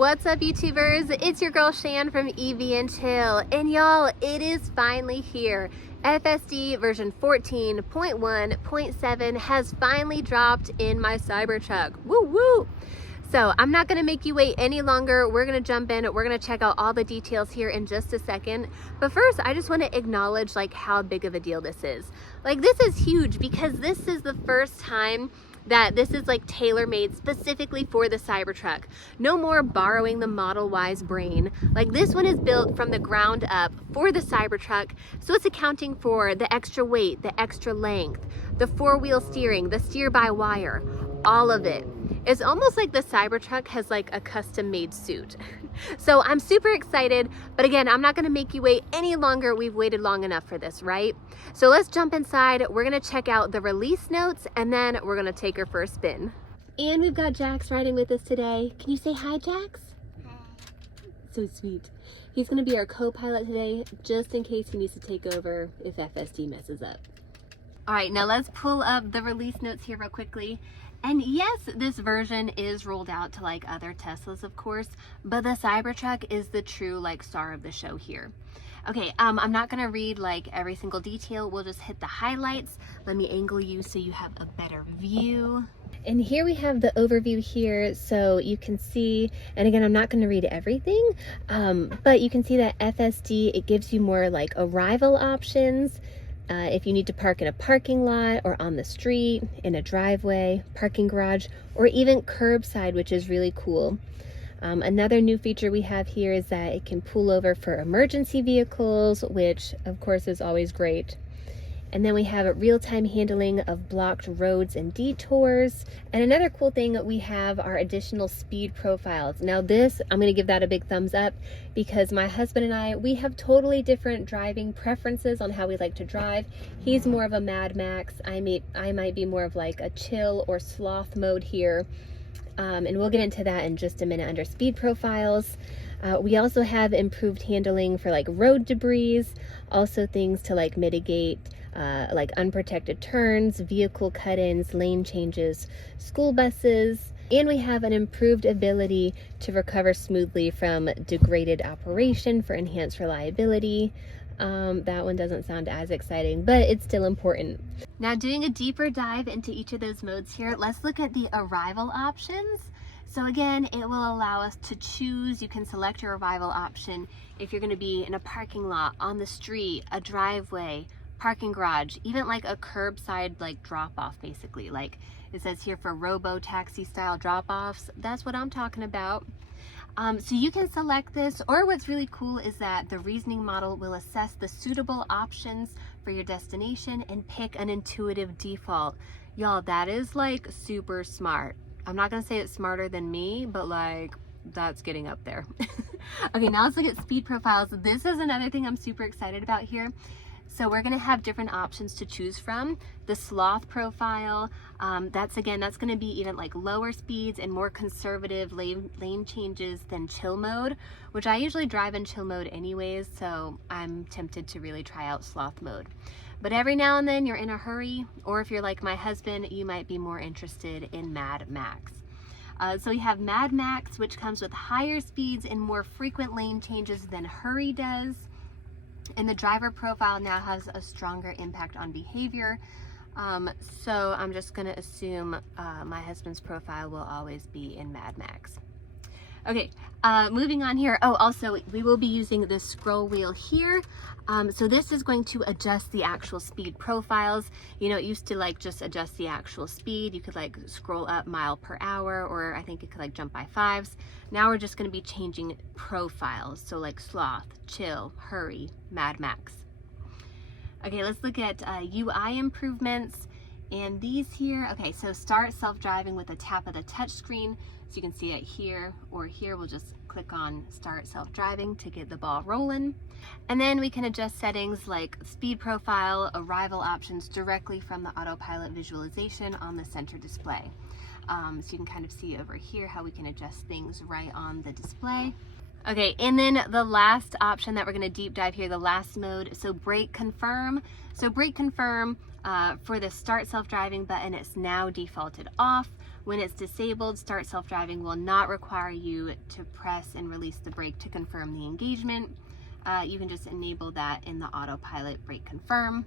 What's up, YouTubers? It's your girl Shan from EV and Chill, and y'all, it is finally here. FSD version 14.1.7 has finally dropped in my Cybertruck. Woo woo! So I'm not gonna make you wait any longer. We're gonna jump in. We're gonna check out all the details here in just a second. But first, I just want to acknowledge how big of a deal this is. This is huge because this is the first time that this is tailor-made specifically for the Cybertruck. No more borrowing the Model Y's brain. This one is built from the ground up for the Cybertruck, so it's accounting for the extra weight, the extra length, the four-wheel steering, the steer-by-wire, all of it. It's almost like the Cybertruck has a custom-made suit. So I'm super excited, but again, I'm not gonna make you wait any longer. We've waited long enough for this, right? So let's jump inside. We're gonna check out the release notes, and then we're gonna take her for a spin. And we've got Jax riding with us today. Can you say hi, Jax? Hi. So sweet. He's gonna be our co-pilot today, just in case he needs to take over if FSD messes up. All right, now let's pull up the release notes here real quickly. And yes, this version is rolled out to other Teslas, of course, but the Cybertruck is the true star of the show here. Okay, I'm not gonna read every single detail. We'll just hit the highlights. Let me angle you so you have a better view. And here we have the overview here, so you can see, and again, I'm not gonna read everything, but you can see that FSD, it gives you more arrival options. If you need to park in a parking lot or on the street, in a driveway, parking garage, or even curbside, which is really cool. Another new feature we have here is that it can pull over for emergency vehicles, which of course is always great. And then we have real-time handling of blocked roads and detours. And another cool thing we have are additional speed profiles. Now this, I'm gonna give that a big thumbs up because my husband and I, we have totally different driving preferences on how we like to drive. He's more of a Mad Max. I might be more of a chill or sloth mode here. And we'll get into that in just a minute under speed profiles. We also have improved handling for road debris, also things to mitigate unprotected turns, vehicle cut-ins, lane changes, school buses, and we have an improved ability to recover smoothly from degraded operation for enhanced reliability. That one doesn't sound as exciting, but it's still important. Now, doing a deeper dive into each of those modes here, let's look at the arrival options. So again, it will allow us to choose. You can select your arrival option if you're going to be in a parking lot, on the street, a driveway, parking garage, even a curbside drop-off, basically. It says here for robo-taxi style drop-offs. That's what I'm talking about. So you can select this, or what's really cool is that the reasoning model will assess the suitable options for your destination and pick an intuitive default. Y'all, that is super smart. I'm not gonna say it's smarter than me, but that's getting up there. Okay, now let's look at speed profiles. This is another thing I'm super excited about here. So we're gonna have different options to choose from. The sloth profile, that's gonna be even lower speeds and more conservative lane changes than chill mode, which I usually drive in chill mode anyways, so I'm tempted to really try out sloth mode. But every now and then you're in a hurry, or if you're like my husband, you might be more interested in Mad Max. So we have Mad Max, which comes with higher speeds and more frequent lane changes than Hurry does. And the driver profile now has a stronger impact on behavior. So I'm just gonna assume my husband's profile will always be in Mad Max. Okay, moving on here. Oh, also we will be using this scroll wheel here. So this is going to adjust the actual speed profiles. You know, it used to just adjust the actual speed. You could scroll up mile per hour, or I think it could jump by fives. Now we're just gonna be changing profiles. So sloth, chill, hurry, Mad Max. Okay, let's look at UI improvements. And these here, okay, so start self-driving with a tap of the touch screen. So you can see it here or here. We'll just click on start self-driving to get the ball rolling. And then we can adjust settings like speed profile, arrival options directly from the autopilot visualization on the center display. So you can kind of see over here how we can adjust things right on the display. Okay, and then the last option that we're going to deep dive here, the last mode, so brake confirm. So brake confirm for the start self-driving button, it's now defaulted off, When it's disabled, start self-driving will not require you to press and release the brake to confirm the engagement. You can just enable that in the autopilot brake confirm.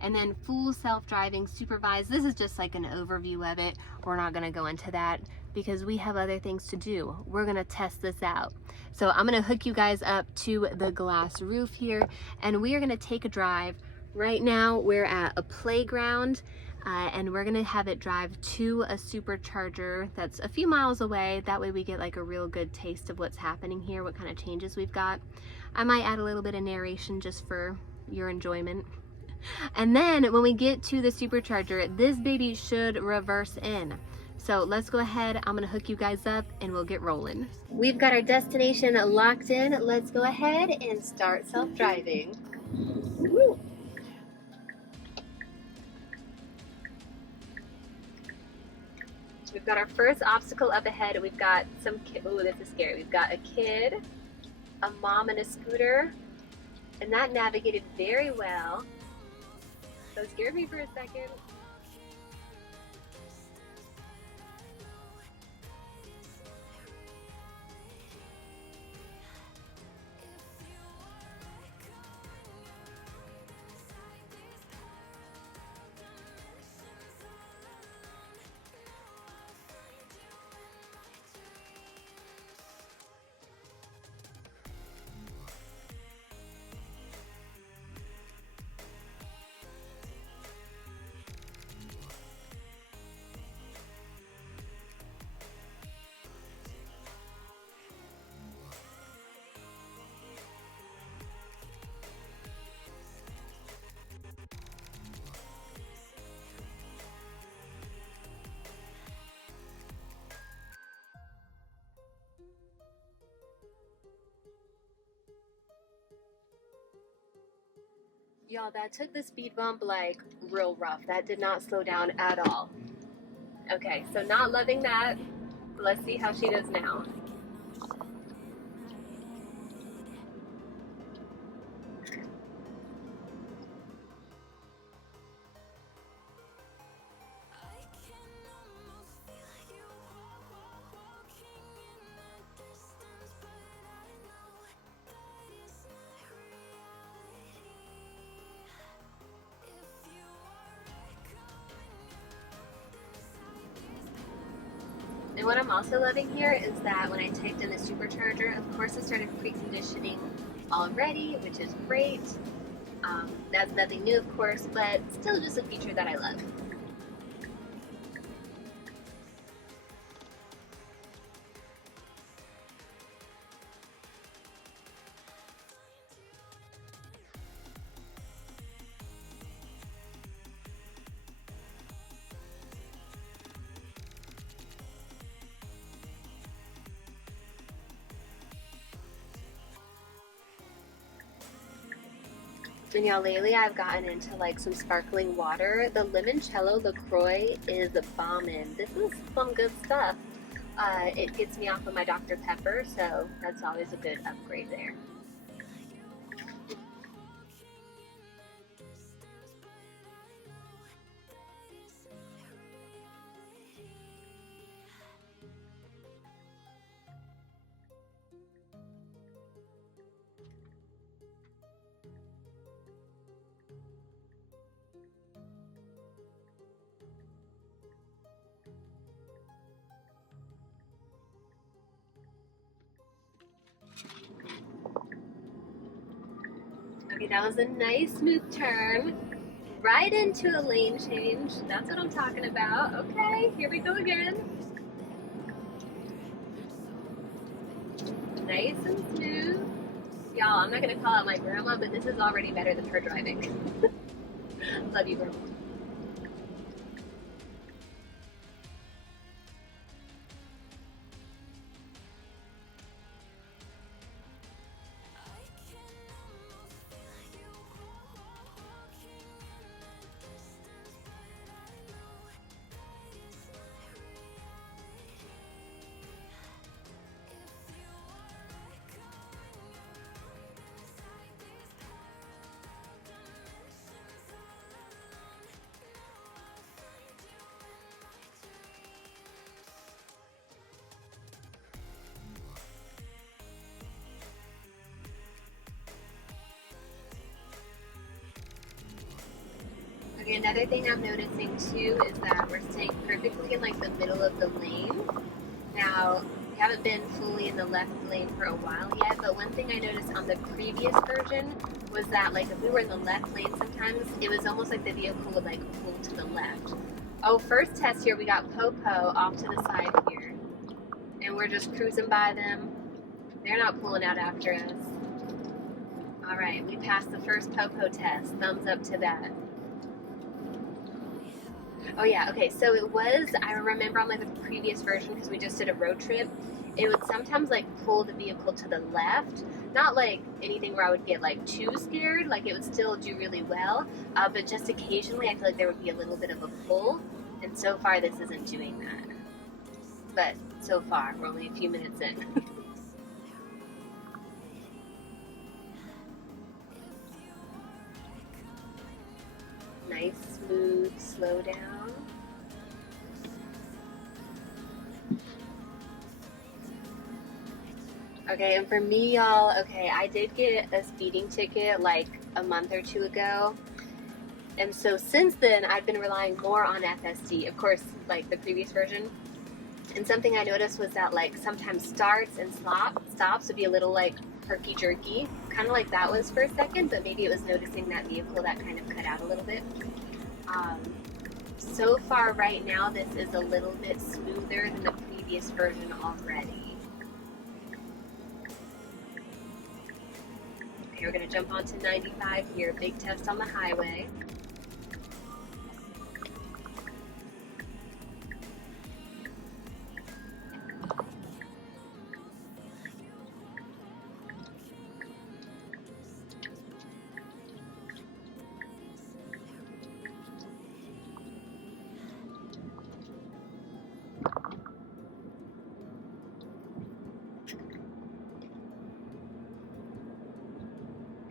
And then full self-driving supervised, this is just like an overview of it. We're not gonna go into that because we have other things to do. We're gonna test this out. So I'm gonna hook you guys up to the glass roof here, and we are gonna take a drive. Right now we're at a playground, and we're gonna have it drive to a supercharger that's a few miles away. That way we get like a real good taste of what's happening here, what kind of changes we've got. I might add a little bit of narration just for your enjoyment. And then when we get to the supercharger, this baby should reverse in. So let's go ahead, I'm gonna hook you guys up and we'll get rolling. We've got our destination locked in. Let's go ahead and start self-driving. Woo. We've got our first obstacle up ahead. We've got some oh, this is scary. We've got a kid, a mom and a scooter, and that navigated very well. That scared me for a second. Y'all, that took the speed bump like real rough. That did not slow down at all. Okay, so not loving that. Let's see how she does now. And what I'm also loving here is that when I typed in the supercharger, of course it started preconditioning already, which is great. That's nothing new, of course, but still just a feature that I love. And y'all, lately I've gotten into like some sparkling water. The limoncello LaCroix is bombing. This is some good stuff. It gets me off of my Dr. Pepper, so that's always a good upgrade there. Okay, that was a nice smooth turn. Right into a lane change. That's what I'm talking about. Okay, here we go again. Nice and smooth. Y'all, I'm not gonna call out my grandma, but this is already better than her driving. Love you, grandma. Okay, another thing I'm noticing too is that we're staying perfectly in like the middle of the lane. Now, we haven't been fully in the left lane for a while yet, but one thing I noticed on the previous version was that like if we were in the left lane sometimes, it was almost like the vehicle would like pull to the left. Oh, first test here, we got Popo off to the side here. And we're just cruising by them. They're not pulling out after us. All right, we passed the first Popo test. Thumbs up to that. Oh yeah, okay, so it was, I remember on like the previous version, because we just did a road trip, it would sometimes like pull the vehicle to the left. Not like anything where I would get like too scared, like it would still do really well, but just occasionally I feel like there would be a little bit of a pull, and so far this isn't doing that. But so far, we're only a few minutes in. Nice, smooth, slow down. Okay, and for me, y'all, okay, I did get a speeding ticket like a month or two ago. And so since then, I've been relying more on FSD, of course, like the previous version. And something I noticed was that like sometimes starts and stops would be a little like herky-jerky, kind of like that was for a second, but maybe it was noticing that vehicle that kind of cut out a little bit. So far right now, this is a little bit smoother than the previous version already. Okay, we're gonna jump onto 95 here, big test on the highway.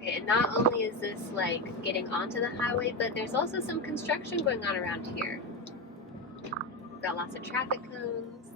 Okay, and not only is this like getting onto the highway, but there's also some construction going on around here. We've got lots of traffic cones.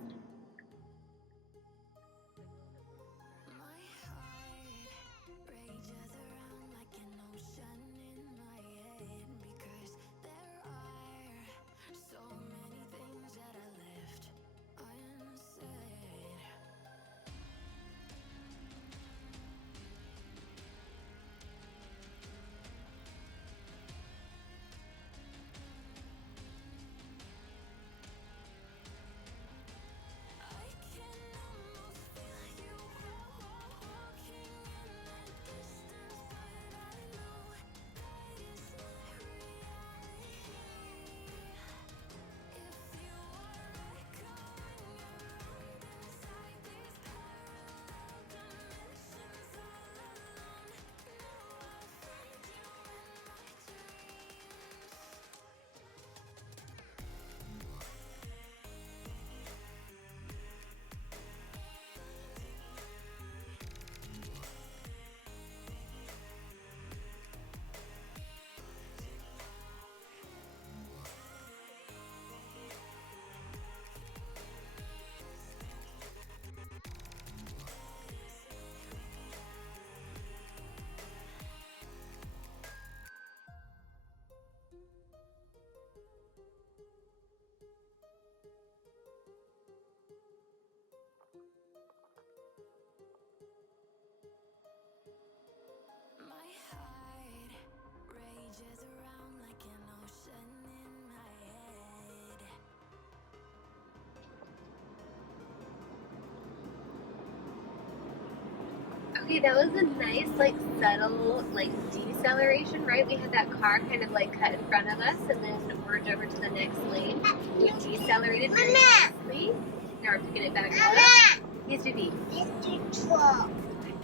Okay, that was a nice, like, subtle, like, deceleration, right? We had that car kind of, like, cut in front of us and then merge over to the next lane. We decelerated very nicely. Now we're picking it back up. Yes, baby. It's the truck.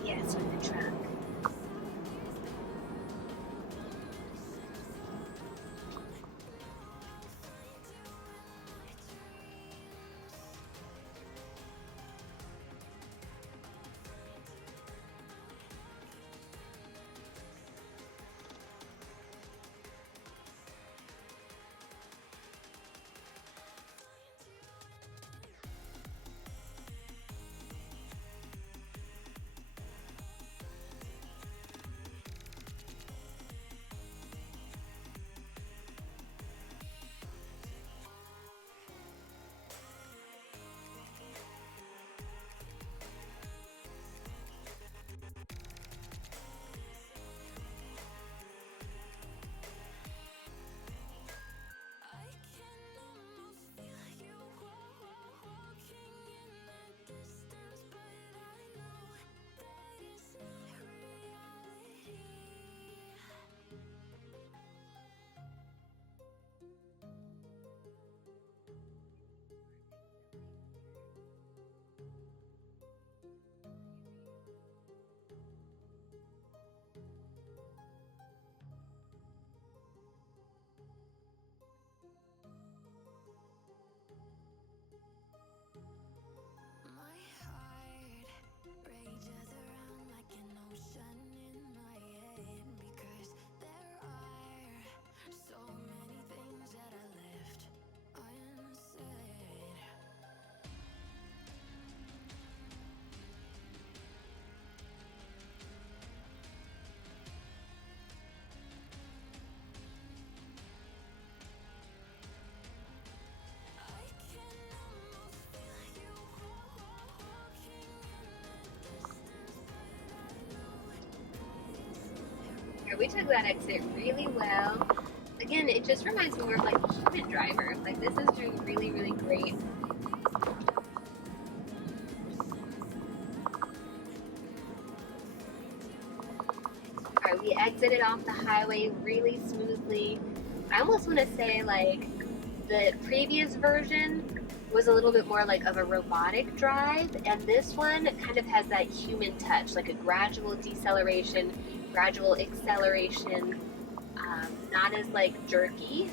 Yes, with the truck. Alright, we took that exit really well. Again, it just reminds me more of like a human driver. Like this is doing really, really great. Alright, we exited off the highway really smoothly. I almost want to say like the previous version was a little bit more like of a robotic drive, and this one kind of has that human touch, like a gradual deceleration, gradual acceleration, not as like jerky.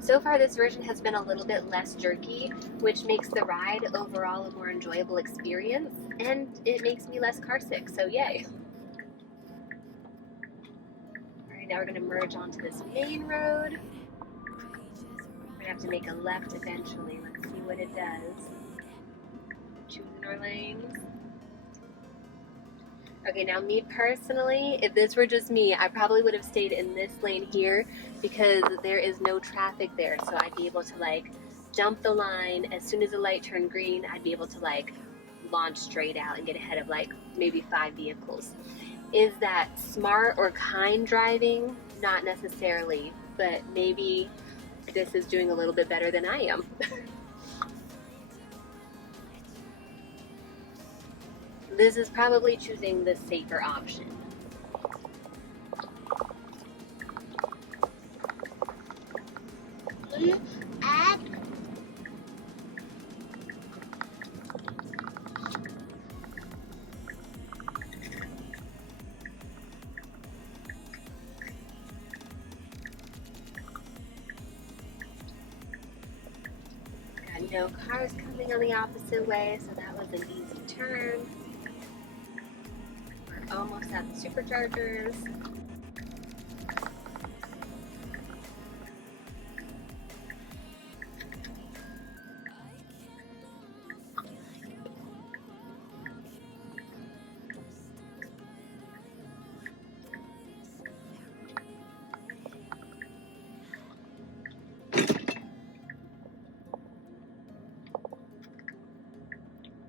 So far this version has been a little bit less jerky, which makes the ride overall a more enjoyable experience, and it makes me less car sick, so yay. Alright, now we're going to merge onto this main road. We're going to have to make a left eventually. Let's see what it does. Choosing our lanes. Okay, now me personally, if this were just me, I probably would have stayed in this lane here because there is no traffic there. So I'd be able to like jump the line. As soon as the light turned green, I'd be able to like launch straight out and get ahead of like maybe 5 vehicles. Is that smart or kind driving? Not necessarily, but maybe this is doing a little bit better than I am. This is probably choosing the safer option. Got no cars coming on the opposite way, so that was an easy turn. Almost at the superchargers.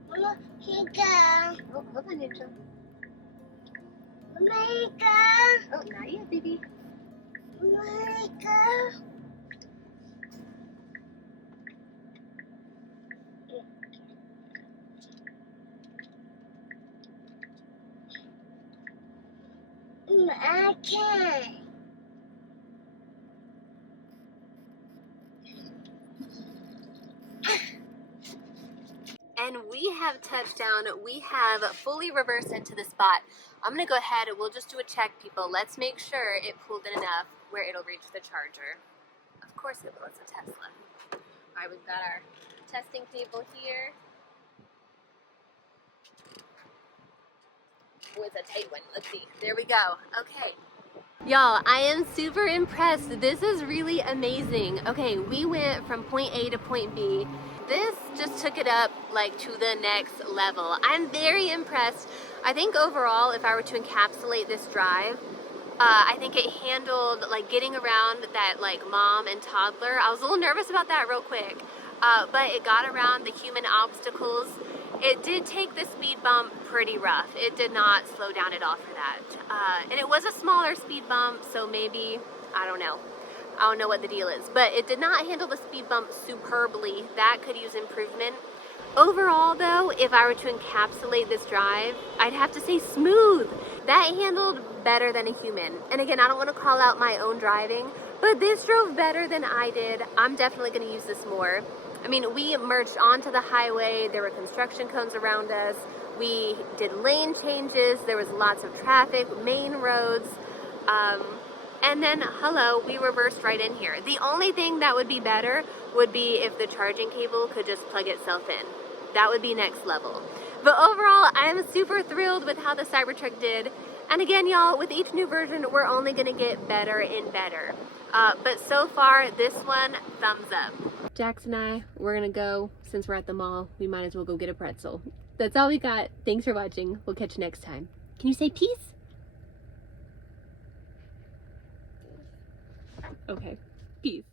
Mama, here you go. Oh, hold on, Angel. Mama, here you go. Oh, not yet, baby. Mama, here you go. Mama, I can't. And we have touchdown. We have fully reversed into the spot. I'm gonna go ahead and we'll just do a check, people. Let's make sure it pulled in enough where it'll reach the charger. Of course it will, it's a Tesla. All right, we've got our testing cable here. Oh, it's a tight one. Let's see. There we go. Okay. Y'all, I am super impressed. This is really amazing. Okay, we went from point A to point B. This just took it up like to the next level. I'm very impressed. I think overall, if I were to encapsulate this drive, I think it handled like getting around that like mom and toddler. I was a little nervous about that real quick, but it got around the human obstacles. It did take the speed bump pretty rough. It did not slow down at all for that. And it was a smaller speed bump, so maybe, I don't know what the deal is. But it did not handle the speed bump superbly. That could use improvement. Overall though, if I were to encapsulate this drive, I'd have to say smooth. That handled better than a human. And again, I don't want to call out my own driving, but this drove better than I did. I'm definitely going to use this more. I mean, we merged onto the highway. There were construction cones around us. We did lane changes. There was lots of traffic, main roads. And then, hello, we reversed right in here. The only thing that would be better would be if the charging cable could just plug itself in. That would be next level. But overall, I'm super thrilled with how the Cybertruck did. And again, y'all, with each new version, we're only gonna get better and better. But so far, this one, thumbs up. Jax and I, we're gonna go, since we're at the mall, we might as well go get a pretzel. That's all we got. Thanks for watching. We'll catch you next time. Can you say peace? Okay, peace.